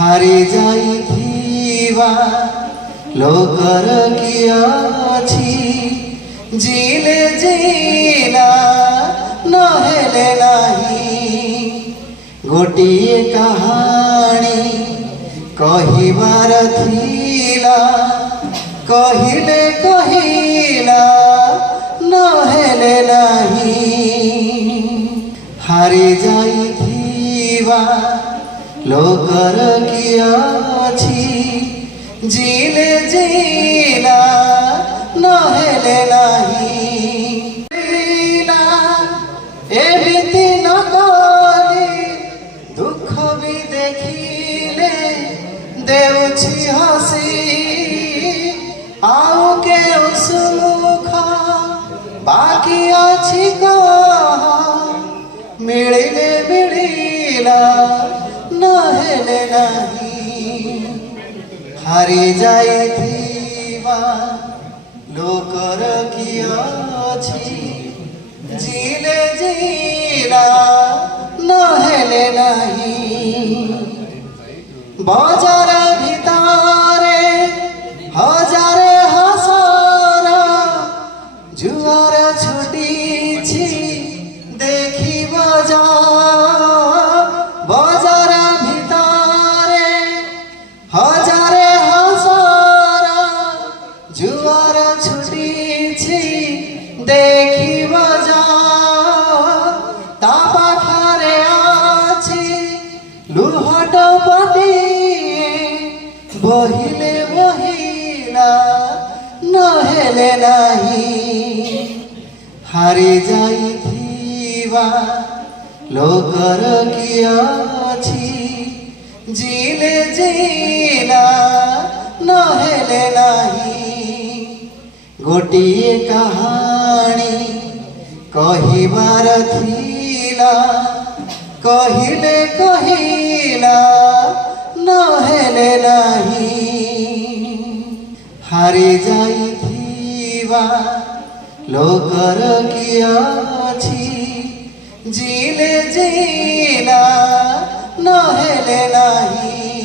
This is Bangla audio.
হারি যাইথিবা লোকর কি ଅଛି জিলে জিলা নহলে নাহি গোটিয়ে কাহানী কহিবার থিলা কহিলে কহিলা নহলে নাহি হারি যাইথিবা লোকর কি ଅଛି জিলে জিলা নহলে নাহি এবিতি নকলি দুঃখ বি দেখিলে দেউছি হাসি আউ কেউ সুখ বাকি ଅଛି কহ মিলিলে মিলিলা নহলে নাহি হারি যাইথিবা লোকর কি ଅଛି জিলে জিলা নহলে নাহি বজার ভিতরে হাজারে হাসর জুয়ার ছুটিছি দেখিব যা বজার ভিতরে হাজারে হাসর জুয়ার ছুটিছি দেখিব যা তা পাখরে আছে লুহট পতি বহিলে বহিলা নহলে নাহি হারি যাইথিবা লোকর কি ଅଛି জিলে জিলা নহলে নাহি গোটিয়ে কাহানী কহিবার থিলা কহিলে কহিলা নহলে নাহি হারি যাইথিবা লোকর কি ଅଛି জিলে জিলা নহলে নাহি।